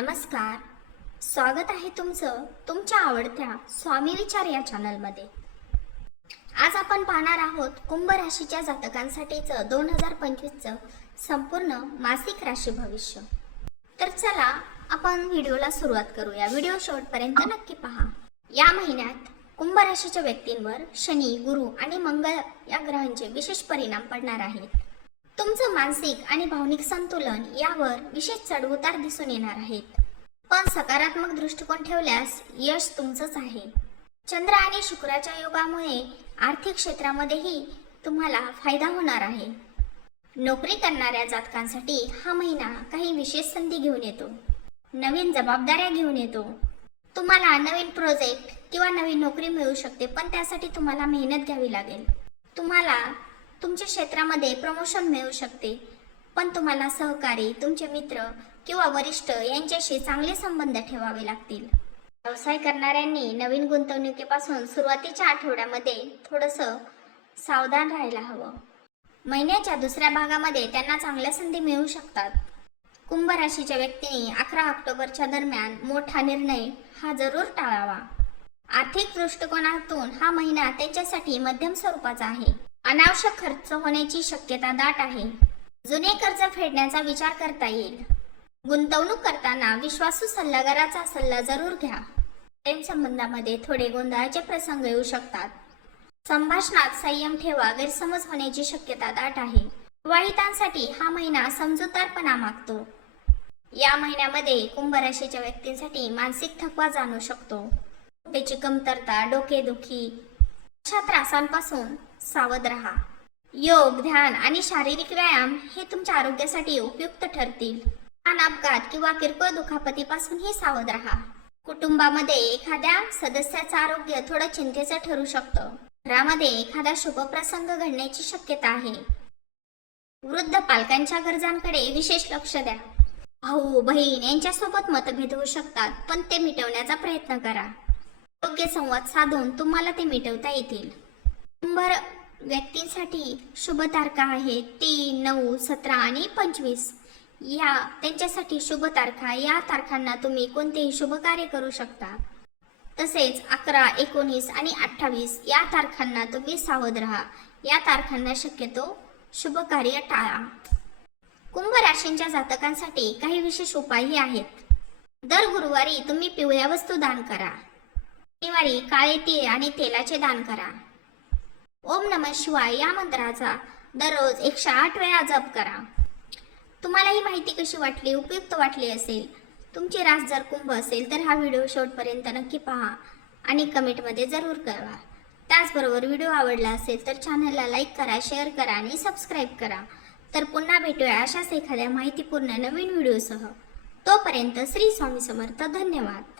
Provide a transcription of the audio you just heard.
नमस्कार. स्वागत आहे तुमचं तुमच्या आवडत्या स्वामी विचार या चॅनलमध्ये. आज आपण पाहणार आहोत कुंभ राशीच्या जातकांसाठीचं दोन हजार पंचवीसचं संपूर्ण मासिक राशी भविष्य. तर चला आपण व्हिडिओला सुरुवात करूया. व्हिडिओ शेवटपर्यंत नक्की पहा. या महिन्यात कुंभ राशीच्या व्यक्तींवर शनी गुरु आणि मंगळ या ग्रहांचे विशेष परिणाम पडणार आहेत. तुमचं मानसिक आणि भावनिक संतुलन यावर विशेष चढउतार दिसून येणार आहेत. पण सकारात्मक दृष्टिकोन ठेवल्यास यश तुमचंच आहे. चंद्र आणि शुक्राच्या योगामुळे आर्थिक क्षेत्रामध्येही तुम्हाला फायदा होणार आहे. नोकरी करणाऱ्या जातकांसाठी हा महिना काही विशेष संधी घेऊन येतो. नवीन जबाबदाऱ्या घेऊन येतो. तुम्हाला नवीन प्रोजेक्ट किंवा नवीन नोकरी मिळू शकते पण त्यासाठी तुम्हाला मेहनत घ्यावी लागेल. तुम्हाला तुमच्या क्षेत्रामध्ये प्रमोशन मिळू शकते. पण तुम्हाला सहकारी तुमचे मित्र किंवा वरिष्ठ यांच्याशी चांगले संबंध ठेवावे लागतील. व्यवसाय करणाऱ्यांनी नवीन गुंतवणुकीपासून सुरुवातीच्या आठवड्यामध्ये थोडंसं सावधान राहायला हवं. महिन्याच्या दुसऱ्या भागामध्ये त्यांना चांगल्या संधी मिळू शकतात. कुंभ राशीच्या व्यक्तींनी अकरा ऑक्टोबरच्या दरम्यान मोठा निर्णय हा जरूर टाळावा. आर्थिक दृष्टिकोनातून हा महिना त्यांच्यासाठी मध्यम स्वरूपाचा आहे. अनावश्यक खर्च होण्याची शक्यता दाट आहे. जुने कर्ज फेडण्याचा विचार करता येईल. गुंतवणूक करताना विश्वासू सल्लागाराचा सल्ला जरूर घ्या. प्रेम संबंधामध्ये थोडे गोंधळाचे प्रसंग येऊ शकतात. संभाषणात संयम ठेवा गैरसमज होण्याची शक्यता दाट आहे. विवाहितांसाठी हा महिना समजूतदारपणा मागतो. या महिन्यामध्ये कुंभ राशीच्या व्यक्तींसाठी मानसिक थकवा जाणू शकतो. त्याची कमतरता डोकेदुखी अशा त्रासांपासून सावध राहा. योग ध्यान आणि शारीरिक व्यायाम हे तुमच्या आरोग्यासाठी उपयुक्त ठरतील. लहान अपघात किंवा किरकोळ दुखापतीपासूनही सावध राहा. कुटुंबामध्ये एखाद्या सदस्याचं आरोग्य थोडं चिंतेचं ठरू शकतं. घरामध्ये एखादा शुभप्रसंग घडण्याची शक्यता आहे. वृद्ध पालकांच्या गरजांकडे विशेष लक्ष द्या. भाऊ बहीण यांच्यासोबत मतभेद होऊ शकतात पण ते मिटवण्याचा प्रयत्न करा. योग्य संवाद साधून तुम्हाला ते मिटवता येतील. कुंभर व्यक्तींसाठी शुभ तारखा आहेत. तीन नऊ सतरा आणि पंचवीस. या त्यांच्यासाठी शुभ तारखा. या तारखांना तुम्ही कोणतेही शुभ कार्य करू शकता. तसेच अकरा एकोणीस आणि अठ्ठावीस या तारखांना तुम्ही सावध राहा. या तारखांना शक्यतो शुभ कार्य टाळा. कुंभ राशींच्या जातकांसाठी काही विशेष उपायही आहेत. दर गुरुवारी तुम्ही पिवळ्या वस्तू दान करा. शनिवारी काळे तीळ आणि तेलाचे दान करा. ओम नम शिवाय या मंत्राचा दररोज एकशे आठ वेळा जप करा. तुम्हाला ही माहिती कशी वाटली उपयुक्त वाटली असेल तुमची रास जर कुंभ असेल तर हा व्हिडिओ शेवटपर्यंत नक्की पहा आणि कमेंटमध्ये जरूर कळवा. त्याचबरोबर व्हिडिओ आवडला असेल तर चॅनलला लाईक करा शेअर करा आणि सबस्क्राईब करा. तर पुन्हा भेटूया अशाच एखाद्या माहितीपूर्ण नवीन व्हिडिओसह. तोपर्यंत श्री स्वामी समर्थ. धन्यवाद.